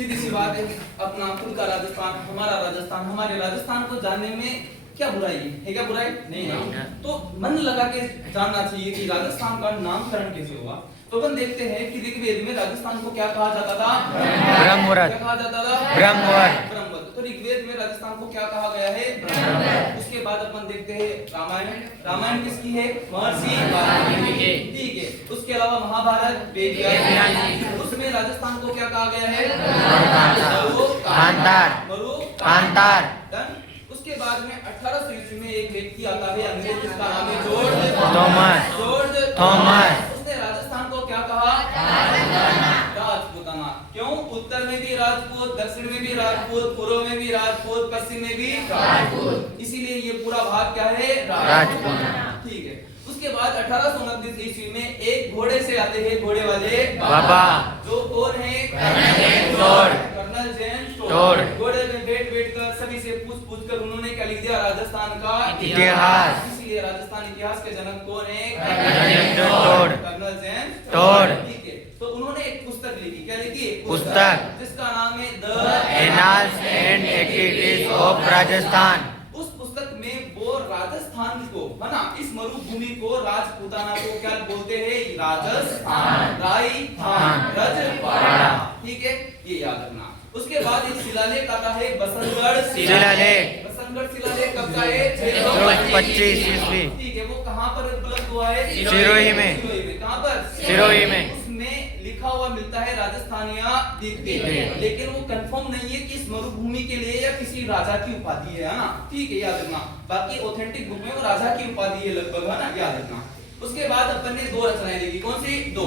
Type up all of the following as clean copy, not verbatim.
सीधी सी बात है, अपना खुद का राजस्थान, हमारा राजस्थान, हमारे राजस्थान को जानने में क्या बुराई है क्या बुराई नहीं ना। तो मन लगा के जानना चाहिए कि राजस्थान का नामकरण कैसे हुआ। तो अपन देखते हैं कि ऋग्वेद में राजस्थान को क्या कहा जाता था? ब्रह्मवत। क्या कहा जाता था? ब्रह्मवत। ब्रह्मवत। तो ऋग्वेद में राजस्थान को क्या कहा गया है? ब्रह्मवत। उसके बाद अपन देखते हैं रामायण। रामायण किसकी है? महर्षि वाल्मीकि की। ठीक है। उसके अलावा महाभारत वेद व्यास, उसमें राजस्थान को क्या कहा गया है? कांतार। उसके बाद में 1800 ईस्वी में एक व्यक्ति आता है अंग्रेज, जिसका नाम है जॉर्ज थॉमस। उसने राजस्थान को क्या कहा? राजपूताना। क्यों? उत्तर में भी राजपूत, दक्षिण में भी राजपूत, पूर्व में भी राजपूत, पश्चिम में भी राजपूत, इसीलिए ये पूरा भाग क्या है? राजपूत। ठीक है। उसके बाद 1829 ईस्वी में एक घोड़े से आते हैं घोड़े वाले बाबा, जो कौन है? Colonel James Tod. घोड़े में बैठ कर सभी से पूछ कर उन्होंने क्या लिख दिया? राजस्थान का इतिहास। इसीलिए राजस्थान इतिहास के जनक कौन है? Colonel James Tod. ठीक है। तो उन्होंने एक पुस्तक लिखी। क्या लिखी? पुस्तक, जिसका नाम है the annals and activities of Rajasthan. उस पुस्तक में वो राजस्थान को, है ना, इस मरुभूमि को, राजपूताना को क्या बोलते हैं? राजस्थान, रजवाड़ा। ठीक है, ये याद रखना। उसके बाद एक शिलालेख आता है बसंतगढ़ शिलालेख। बसंतगढ़ शिलालेख कब का है? 625 ईस्वी। ठीक है। वो कहाँ पर उपलब्ध हुआ है? सिरोही में। कहाँ पर? सिरोही में। उसमें लिखा हुआ मिलता है राजस्थानिया दीप्ति, लेकिन वो कंफर्म नहीं है कि इस मरुभूमि के लिए या किसी राजा की उपाधि है ना। ठीक है, याद रखना। बाकी ऑथेंटिक बुक में वो राजा की उपाधि है लगभग, है ना, याद रखना। उसके बाद अपन ने दो रचनाएं लिखी। कौन सी? दो।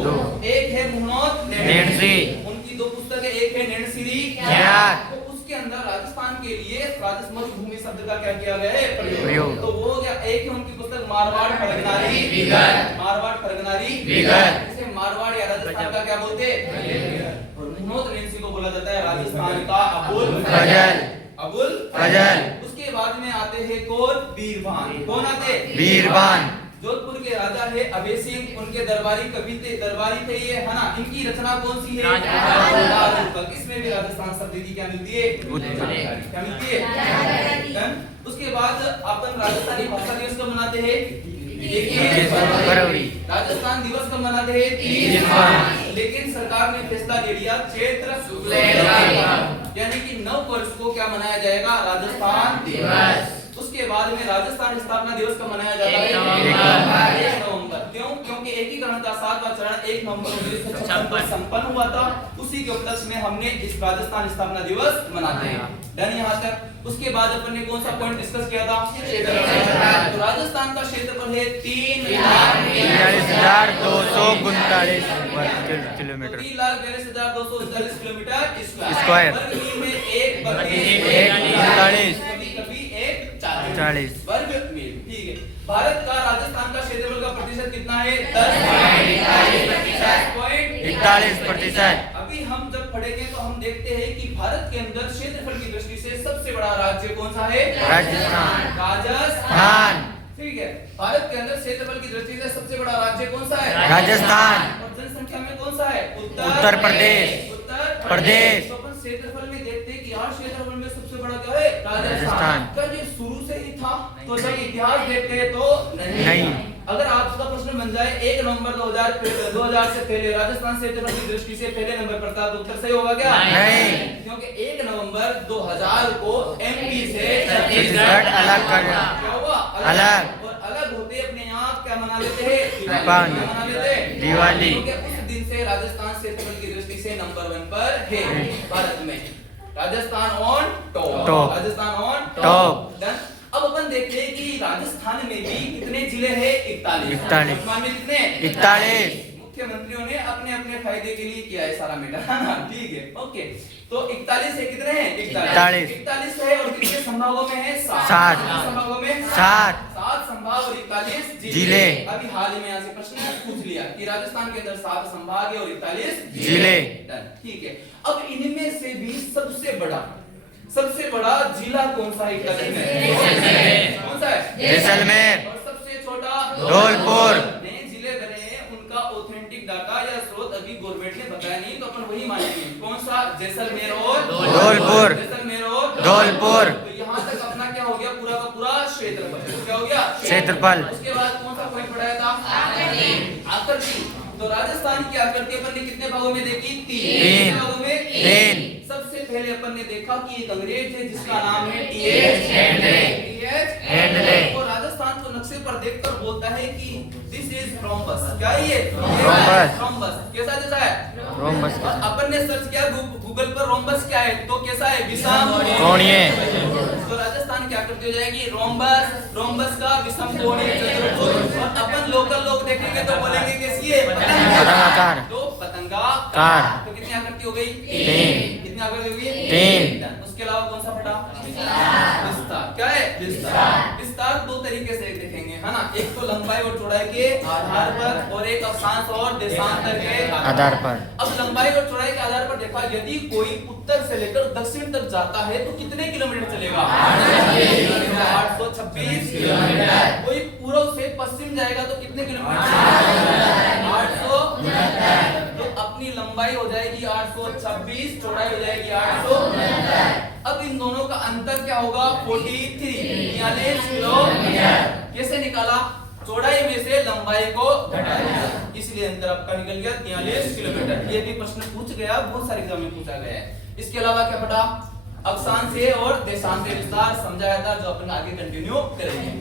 एक है मुहनोत नेणसी, उनकी दो पुस्तकें। एक है नेणसिरी ज्ञात। तो उसके अंदर राजस्थान के लिए मरुभूमि शब्द का क्या किया गया है? प्रयोग। तो वो क्या? एक है उनकी पुस्तक मारवाड़ परगनारी विगत। मारवाड़ परगनारी विगत, इसे मारवाड़ या राजस्थान का क्या बोलते हैं? और मुहनोत नेणसी को बोला जाता है राजस्थान का अबुल फजल। उसके बाद में आते हैं कौन? बीरबान। कौन आते? बीरबान। जोधपुर के राजा है अभय सिंह, उनके दरबारी दरबारी थे ये, है ना। इनकी रचना कौन सी है? राजरूपक। इसमें भी राजस्थान शब्द की क्या मिलती है? क्या मिलती है? उसके बाद अपन राजस्थानी भाषा दिवस कब मनाते हैं? 21 फरवरी। राजस्थान दिवस कब मनाते हैं? 30 जनवरी। लेकिन सरकार ने फैसला ले लिया चैत्र शुक्ल यानी कि नव वर्ष को क्या मनाया जाएगा? राजस्थान दिवस। उसके बाद में राजस्थान स्थापना दिवस कब मनाया जाता है? 1 नवंबर। क्यों? क्योंकि एकीकरण का 7वां चरण 1 नवंबर 1956 को संपन्न हुआ था। उसी के उपलक्ष्य में हमने इस राजस्थान स्थापना दिवस मनाते हैं। डन यहाँ तक। उसके बाद अपन ने कौन सा पॉइंट डिस्कस किया था? तो राजस्थान का क्षेत्रफल है 3,4239 किलोमीटर। 3,4239 kilometre square. वर्ग मील में 1 40 वर्ग मील। ठीक है। भारत का राजस्थान का क्षेत्रफल का प्रतिशत कितना है? 10.41%। अभी हम जब पढ़ेंगे तो हम देखते हैं कि भारत के अंदर क्षेत्रफल की दृष्टि से सबसे बड़ा राज्य कौन सा है? राजस्थान। ठीक है। भारत के अंदर क्षेत्रफल की दृष्टि से सबसे बड़ा राज्य कौन सा है? राजस्थान। और जनसंख्या में कौन सा है? उत्तर प्रदेश। तो अपन क्षेत्रफल में देखते हैं कि यार क्षेत्रफल में सबसे बड़ा क्या है? राजस्थान। क्या ये शुरू से ही था? तो जब इतिहास देखते हैं तो नहीं। अगर आपका प्रश्न बन जाए 1 नवंबर 2000 से पहले राजस्थान क्षेत्रफल की दृष्टि से पहले नंबर पर था, तो उत्तर सही होगा क्या? नहीं, क्योंकि 1 नवंबर 2000 को एमपी से छत्तीसगढ़ अलग कर दिया। क्या हुआ? अलग। और अलग होते अपने आप क्या मना लेते हैं? दीपावली। क्या मना लेते हैं? दिवाली। क्योंकि उस दिन से राजस्थान क्षेत्रफल की दृष्टि से नंबर 1 पर है भारत में। Rajasthan on top. Rajasthan on top. Done. अब अपन देखते हैं कि राजस्थान में भी कितने जिले हैं? 41। वर्तमान में कितने? 41। मुख्यमंत्रियों ने अपने अपने फायदे के लिए किया है सारा मैटर, है ना। ठीक है, ओके। तो 41 है, कितने हैं? 41 है। और कितने संभागों में है? 7 संभागों में 7 संभाग और 41 जिले। अभी हाल ही में यहाँ से प्रश्न पूछ लिया कि राजस्थान के अंदर 7 संभाग है और 41 जिले। ठीक है। अब इनमें से भी सबसे बड़ा जिला कौन सा है? कौन सा है? जैसलमेर। और सबसे छोटा धौलपुर। जिले बने हैं, उनका ऑथेंटिक डाटा या स्रोत अभी गवर्नमेंट ने बताया गया नहीं तो अपन वही मानेंगे। कौन सा? जैसलमेर और धौलपुर। जैसलमेर और धौलपुर। तो यहाँ तक अपना क्या हो गया? पूरा का पूरा क्षेत्रफल। क्या हो गया? क्षेत्रफल। उसके बाद कौन सा पॉइंट पढ़ाया था? आकृति। तो राजस्थान की आकृति अपन ने कितने भागों में देखी? 3 तीन। भागों में? 3। सबसे पहले अपन ने देखा कि एक अंग्रेज है जिसका नाम है टीएच हेडले। और राजस्थान को नक्शे पर देखकर बोलता है कि दिस इज रोम्बस। क्या है ये? रोम्बस। रोम्बस कैसा जैसा है? रोम्बस और अपन ने सर्च किया गूगल पर रोम्बस क्या है तो कैसा है? विषम कोणीय। तो राजस्थान की आकृति हो जाएगी रोम्बस। रोम्बस का विषम कोणीय चतुर्भुज। और अपन लोकल लोग देखेंगे तो बोलेंगे कैसी है? पतंगाकार। तो पतंगाकार। तो कितनी आकृति हो गई? 3। कितनी आकृति हो गई? 3। उसके अलावा कौन सा फटा? विस्तार। क्या है? विस्तार। विस्तार दो तरीके से देखेंगे है ना, एक तो लंबाई और चौड़ाई के आधार पर और एक अक्षांश और देशांतर के आधार पर। अब लंबाई और चौड़ाई के आधार पर देखा, यदि कोई उत्तर से लेकर दक्षिण तक जाता है तो कितने किलोमीटर चलेगा? 826 किलोमीटर। कोई पूर्व से पश्चिम जाएगा तो कितने किलोमीटर? 869। तो अपनी लंबाई हो जाएगी 826, चौड़ाई हो जाएगी 869। अब इन दोनों का अंतर क्या होगा? 43 किलोमीटर। कैसे निकाला? चौड़ाई में से लंबाई को घटा दिया, इसलिए अंतर आपका निकल गया 43 किलोमीटर। ये भी प्रश्न पूछ गया, बहुत सारे एग्जाम में पूछा गया है। इसके अलावा क्या पढ़ा? अक्षांश और देशांतर विस्तार समझाया था, जो अपन आगे कंटिन्यू करेंगे।